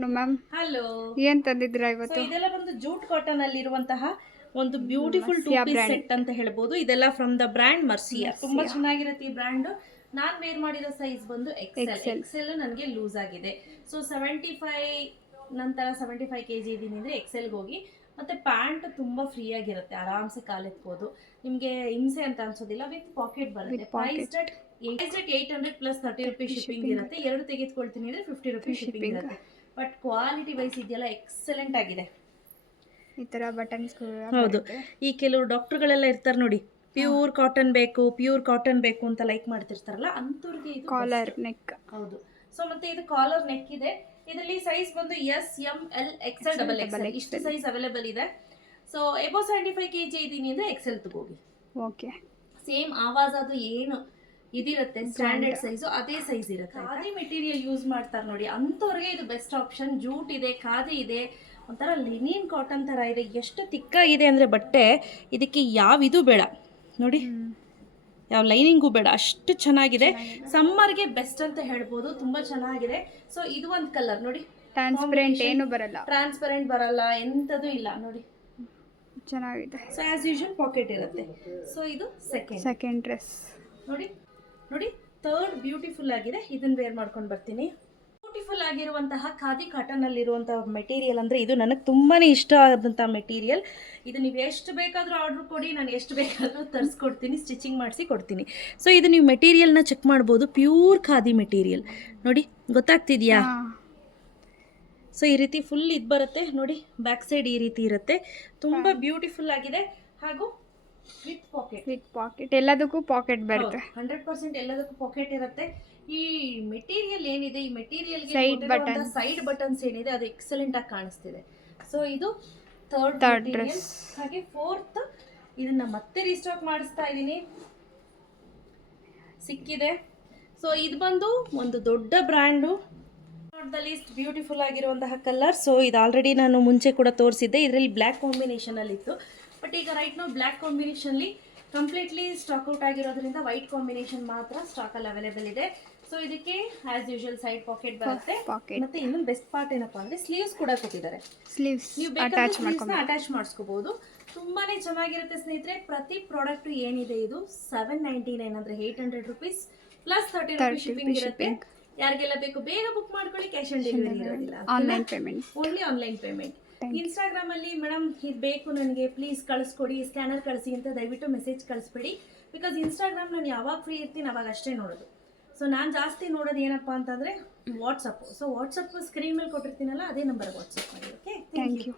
ಅನು ma'am, hello. ಏನ್ ತಂದಿದ್ದೀರಾ ಇವತ್ತು? ಇದೆಲ್ಲ ಬಂದು ಜೂಟ್ ಕಾಟನ್ ಅಲ್ಲಿ ಇರುವಂತಹ ಒಂದು ಬ್ಯೂಟಿಫುಲ್ ಟೂ ಪೀಸ್ ಸೆಟ್ ಅಂತ ಹೇಳ್ಬೋದು. ಇದೆಲ್ಲ ಫ್ರಮ್ ದ ಬ್ರ್ಯಾಂಡ್ ಮರ್ಸಿಯಾ. ತುಂಬಾ ಚೆನ್ನಾಗಿರುತ್ತೆ ಈ ಬ್ರ್ಯಾಂಡ್. ನಾನ್ ವೇರ್ ಮಾಡಿರೋ ಸೈಜ್ ಬಂದು ಎಕ್ಸೆಲ್ ನನಗೆ ಲೂಸ್ ಆಗಿದೆ. ಸೊ 75 ನಂತರ 75 kg ಇದೀನಿ ಅಂದ್ರೆ ಎಕ್ಸೆಲ್ಗೆ ಹೋಗಿ. ಮತ್ತೆ ಪ್ಯಾಂಟ್ ತುಂಬಾ ಫ್ರೀ ಆಗಿರುತ್ತೆ, ಆರಾಮ್ಸೆ ಕಾಲೆತ್ಬೋದು, ನಿಮ್ಗೆ ಹಿಂಸೆ ಅಂತ ಅನ್ಸೋದಿಲ್ಲ. ವಿತ್ ಪಾಕೆಟ್ ಬರುತ್ತೆ. Price at 800 plus 30 rupees shipping ಇರುತ್ತೆ. ಎರಡು ತೆಗೆದುಕೊಳ್ತೀನಿ ಅಂದ್ರೆ 50 ರೂಪೀಸ್ ಶಿಪ್ಪಿಂಗ್ ಇರುತ್ತೆ. ಬಟ್ ಕ್ವಾಲಿಟಿ ವೈಸ್ ಇದೆಯಲ್ಲ ಎಕ್ಸಲೆಂಟ್ ಆಗಿದೆ. ಈ ತರ ಬಟನ್ಸ್. ಹೌದು, ಈ ಕೆಲವು ಡಾಕ್ಟರ್ಗಳೆಲ್ಲ ಇರ್ತಾರೆ ನೋಡಿ, ಪ್ಯೂರ್ ಕಾಟನ್ ಬೇಕು ಅಂತ ಲೈಕ್ ಮಾಡ್ತಿರ್ತಾರಲ್ಲ, ಅಂಥವ್ರಿಗೆ ಇದು ಕಾಲರ್ ನೆಕ್. ಹೌದು. ಸೊ ಮತ್ತೆ ಇದು ಕಾಲರ್ ನೆಕ್ ಇದೆ. ಇದರಲ್ಲಿ ಸೈಜ್ ಬಂದು S, M, L, XL, double XL ಇಷ್ಟು ಸೈಜ್ ಅವೈಲೇಬಲ್ ಇದೆ. ಸೊ ಎಬೋ 75 kg ಇದೀನಿ ಅಂದ್ರೆ ಎಕ್ಸೆಲ್ ತಗೋಗಿ. ಓಕೆ. ಸೇಮ್ ಆವಾಜ್ ಅದು ಏನು ಇದಿರುತ್ತೆ ಸ್ಟ್ಯಾಂಡರ್ಡ್ ಸೈಜು ಅದೇ ಸೈಜ್ ಇರುತ್ತೆ. ಖಾದಿ ಮೆಟೀರಿಯಲ್ ಯೂಸ್ ಮಾಡ್ತಾರೆ ನೋಡಿ, ಅಂಥವ್ರಿಗೆ ಇದು ಬೆಸ್ಟ್ ಆಪ್ಷನ್. ಜೂಟ್ ಇದೆ, ಖಾದಿ ಇದೆ, ಒಂಥರ ಲಿನಿನ್ ಕಾಟನ್ ಥರ ಇದೆ. ಎಷ್ಟು ತಿಕ್ಕಾಗಿದೆ ಅಂದರೆ ಬಟ್ಟೆ, ಇದಕ್ಕೆ ಯಾವ ಇದು ಬೇಡ ನೋಡಿ, ಯಾವ ಲೈನಿಂಗು ಬೇಡ, ಅಷ್ಟು ಚೆನ್ನಾಗಿದೆ. ಸಮ್ಮರ್ಗೆ ಬೆಸ್ಟ್ ಅಂತ ಹೇಳ್ಬೋದು, ತುಂಬ ಚೆನ್ನಾಗಿದೆ. ಸೊ ಇದು ಒಂದು ಕಲರ್ ನೋಡಿ, ಟ್ರಾನ್ಸ್ಪರೆಂಟ್ ಏನು ಬರಲ್ಲ, ಟ್ರಾನ್ಸ್ಪರೆಂಟ್ ಬರಲ್ಲ, ಎಂಥದ್ದು ಇಲ್ಲ ನೋಡಿ, ಚೆನ್ನಾಗಿದೆ. ಸೊ ಆಸ್ ಯೂಶುವಲ್ ಪಾಕೆಟ್ ಇರುತ್ತೆ. ಸೊ ಇದು ಸೆಕೆಂಡ್ ಡ್ರೆಸ್ ನೋಡಿ. ಥರ್ಡ್ ಬ್ಯೂಟಿಫುಲ್ ಆಗಿದೆ. ಇದನ್ನ ವೇರ್ ಮಾಡ್ಕೊಂಡು ಬರ್ತೀನಿ. ಬ್ಯೂಟಿಫುಲ್ ಆಗಿರುವಂತಹ ಖಾದಿ ಕಾಟನ್ ಅಲ್ಲಿ ಇರುವಂತಹ ಮೆಟೀರಿಯಲ್ ಅಂದ್ರೆ ಇದು ನನಗೆ ತುಂಬಾನೇ ಇಷ್ಟ ಆದಂತಹ ಮೆಟೀರಿಯಲ್. ಇದು ನೀವು ಎಷ್ಟು ಬೇಕಾದರೂ ಆರ್ಡರ್ ಕೊಡಿ, ನಾನು ಎಷ್ಟು ಬೇಕಾದರೂ ತರಿಸ್ಕೊಡ್ತೀನಿ, ಸ್ಟಿಚಿಂಗ್ ಮಾಡಿಸಿ ಕೊಡ್ತೀನಿ. ಸೊ ಇದು ನೀವು ಮೆಟೀರಿಯಲ್ನ ಚೆಕ್ ಮಾಡ್ಬೋದು, ಪ್ಯೂರ್ ಖಾದಿ ಮೆಟೀರಿಯಲ್ ನೋಡಿ, ಗೊತ್ತಾಗ್ತಿದ್ಯಾ? ಸೊ ಈ ರೀತಿ ಫುಲ್ ಇದು ಬರುತ್ತೆ ನೋಡಿ, ಬ್ಯಾಕ್ ಸೈಡ್ ಈ ರೀತಿ ಇರುತ್ತೆ, ತುಂಬ ಬ್ಯೂಟಿಫುಲ್ ಆಗಿದೆ. ಹಾಗೂ ವಿತ್ ಪಾಕೆಟ್ ಎಲ್ಲದಕ್ಕೂ ಪಾಕೆಟ್ ಬರುತ್ತೆ. 100% ಎಲ್ಲದಕ್ಕೂ ಪಾಕೆಟ್ ಇರುತ್ತೆ. ಈ ಮೆಟೀರಿಯಲ್ ಏನಿದೆ, ಈ ಮೆಟೀರಿಯಲ್ಗೆ ಸೈಡ್ ಬಟನ್ಸ್ ಏನಿದೆ ಅದು ಎಕ್ಸಲೆಂಟ್ ಆಗಿ ಕಾಣಿಸ್ತಿದೆ. ಸೊ ಇದು ಥರ್ಡ್ ಡ್ರೆಸ್. ಹಾಗೆ ಫೋರ್ತ್, ಇದನ್ನ ಮತ್ತೆ ರೀಸ್ಟಾಕ್ ಮಾಡಿಸ್ತಾ ಇದ್ದೀನಿ, ಸಿಕ್ಕಿದೆ. ಸೊ ಇದು ಬಂದು ಒಂದು ದೊಡ್ಡ ಬ್ರ್ಯಾಂಡು. ಲೀಸ್ಟ್ ಬ್ಯೂಟಿಫುಲ್ ಆಗಿರುವಂತಹ ಕಲರ್. ಸೊ ಇದು ಆಲ್ರೆಡಿ ನಾನು ಮುಂಚೆ ಕೂಡ ತೋರಿಸಿದ್ದೆ, ಇದರಲ್ಲಿ ಬ್ಲ್ಯಾಕ್ ಕಾಂಬಿನೇಷನಲ್ಲಿ ಇತ್ತು. ಬಟ್ ಈಗ ರೈಟ್ ನಾವು ಬ್ಲ್ಯಾಕ್ ಕಾಂಬಿನೇಷನ್ಲಿ ಕಂಪ್ಲೀಟ್ಲಿ ಸ್ಟಾಕ್ ಔಟ್ ಆಗಿರೋದ್ರಿಂದ ವೈಟ್ ಕಾಂಬಿನೇಷನ್ ಮಾತ್ರ ಸ್ಟಾಕಲ್ಲಿ ಅವೈಲೇಬಲ್ ಇದೆ. ಸೊ ಇದಕ್ಕೆ ಆಸ್ ಯೂಶುವಲ್ ಸೈಡ್ ಪಾಕೆಟ್ ಬರುತ್ತೆ. ಮತ್ತೆ ಇನ್ನೊಂದು ಬೆಸ್ಟ್ ಪಾರ್ಟ್ ಏನಪ್ಪಾ ಅಂದ್ರೆ ಸ್ಲೀವ್ಸ್ ಕೂಡ ಕೊಟ್ಟಿದ್ದಾರೆ. ನೀವು ಬೇಕಾದ್ರೆ ಅಟ್ಯಾಚ್ ಮಾಡಿಸ್ಕೋಬಹುದು. ತುಂಬಾನೇ ಚೆನ್ನಾಗಿರುತ್ತೆ ಸ್ನೇಹಿತರೆ. ಪ್ರತಿ ಪ್ರಾಡಕ್ಟ್ ಏನಿದೆ ಇದು 799 ಅಂದ್ರೆ 800 ರೂಪೀಸ್ ಪ್ಲಸ್ 30 ರೂಪೀಸ್ ಶಿಪ್ಪಿಂಗ್ ಇರುತ್ತೆ. ಯಾರಿಗೆಲ್ಲ ಬೇಕು ಬೇಗ ಬುಕ್ ಮಾಡ್ಕೊಳ್ಳಿ, ಕ್ಯಾಶ್ ಆನ್ ಡೆಲಿವರಿ ಇರೋದಿಲ್ಲ, online payment, only online payment. Instagram ಅಲ್ಲಿ ಮೇಡಮ್ ಇದು ಬೇಕು ನನಗೆ, ಪ್ಲೀಸ್ ಕಳಿಸ್ಕೊಡಿ, ಸ್ಕ್ಯಾನರ್ ಕಳಿಸಿ ಅಂತ ದಯವಿಟ್ಟು ಮೆಸೇಜ್ ಕಳಿಸ್ಬೇಡಿ. ಬಿಕಾಸ್ ಇನ್ಸ್ಟಾಗ್ರಾಮ್ ನಾನು ಯಾವಾಗ ಫ್ರೀ ಇರ್ತೀನಿ ಅವಾಗ ಅಷ್ಟೇ ನೋಡೋದು. ಸೊ ನಾನು ಜಾಸ್ತಿ ನೋಡೋದು ಏನಪ್ಪಾ ಅಂತಂದರೆ ವಾಟ್ಸಪ್ಪು. ಸೊ ವಾಟ್ಸಪ್ ಸ್ಕ್ರೀನ್ ಮೇಲೆ ಕೊಟ್ಟಿರ್ತೀನಲ್ಲ, ಅದೇ ನಂಬರ್ ವಾಟ್ಸಪ್ ಮಾಡಿ. Okay, thank you.